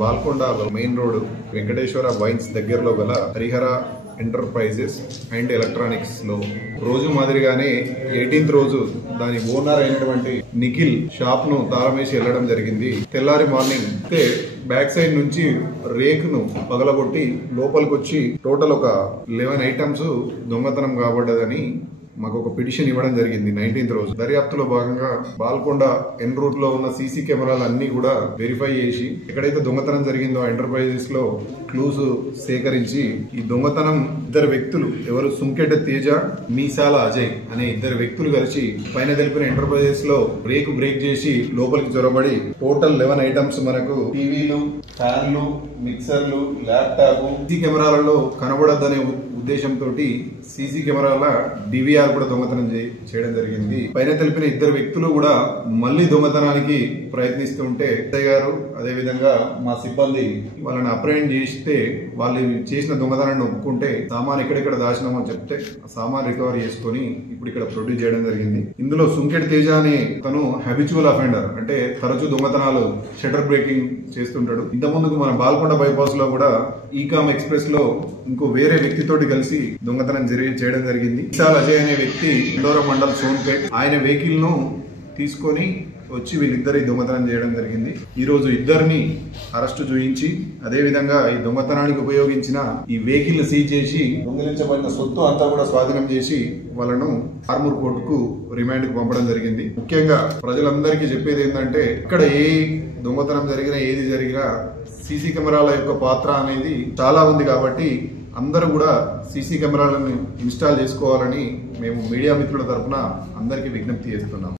Balkonda main road Venkateswara wines దగ్గరలో గల Harihara enterprises and electronics లో రోజు మాదిరిగానే 18th రోజు దాని ఓనర్ అయినటువంటి నిఖిల్ షాప్ ను తాళం వేసి వెళ్లడం జరిగింది. తెల్లారి మార్నింగ్ బ్యాక్ సైడ్ నుంచి రేకును పగలగొట్టి లోపలికి వచ్చి టోటల్ ఒక 11 ఐటమ్స్ దొంగతనం కాబడ్డదని మాకు ఒక పిటిషన్ ఇవ్వడం జరిగింది 19th రోజు. దర్యాప్తులో భాగంగా బాల్కొండ ఎన్ రూట్ లో ఉన్న సీసీ కెమెరాలు అన్ని కూడా వెరిఫై చేసి ఎక్కడైతే దొంగతనం జరిగిందో ఎంటర్ప్రైజెస్ లో క్లూస్ సేకరించి ఈ దొంగతనం ఇద్దరు వ్యక్తులు ఎవరు సుంకెట తేజ మీసాల అజయ్ అనే ఇద్దరు వ్యక్తులు కలిసి పైన తెలిపిన ఎంటర్ప్రైజెస్ లో రేకు బ్రేక్ చేసి లోపలికి చొరబడి టోటల్ 11 ఐటమ్స్ మనకు టీవీలు, ఫ్యాన్లు, మిక్సర్లు, ల్యాప్టాప్ సీసీ కెమెరాలలో కనబడద్దనే ఉద్దేశంతో సీసీ కెమెరాల డివిఆర్ కూడా దొంగతనం చేయడం జరిగింది. పైన తెలిపిన ఇద్దరు వ్యక్తులు కూడా మళ్లీ దొంగతనానికి ప్రయత్నిస్తుంటే అత్తయ్య గారు అదే విధంగా మా సిబ్బంది వాళ్ళని అప్రహెండ్ చేస్తే వాళ్ళు చేసిన దొంగతనాన్ని ఒప్పుకుంటే సామాన్ ఎక్కడెక్కడ దాచినామో చెప్తే ఆ సామాన్ రికవర్ చేసుకుని ఇప్పుడు ఇక్కడ ప్రొడ్యూస్ చేయడం జరిగింది. ఇందులో సుంకెట్ తేజ అనే తను హ్యాబిచువల్ అఫెండర్, అంటే తరచూ దొంగతనాలు షట్టర్ బ్రేకింగ్ చేస్తుంటాడు. ఇంత ముందుకు మన బాల్కొండ బైపాస్ లో కూడా ఈకామ్ ఎక్స్ప్రెస్ లో ఇంకో వేరే వ్యక్తితోటి కలిసి దొంగతనం చేయడం జరిగింది. విశాల్ అజయ్ అనే వ్యక్తి ఇండోర మండల్ సోన్పేట్ ఆయన వెహికల్ ను తీసుకొని వచ్చి వీళ్ళిద్దరు దొంగతనం చేయడం జరిగింది. ఈ రోజు ఇద్దరిని అరెస్టు చూయించి అదే విధంగా ఈ దొంగతనానికి ఉపయోగించిన ఈ వెహికల్ సీజ్ చేసి దొంగిలించబడిన సొత్తు అంతా కూడా స్వాధీనం చేసి వాళ్ళను ఆర్మూర్ కోర్టుకు రిమాండ్ కు పంపడం జరిగింది. ముఖ్యంగా ప్రజలందరికీ చెప్పేది ఏంటంటే ఇక్కడ ఏ దొంగతనం జరిగినా ఏది జరిగినా సీసీ కెమెరాల యొక్క పాత్ర అనేది చాలా ఉంది కాబట్టి అందరూ కూడా సీసీ కెమెరాలను ఇన్స్టాల్ చేసుకోవాలని మేము మీడియా మిత్రుల తరఫున అందరికీ విజ్ఞప్తి చేస్తున్నాం.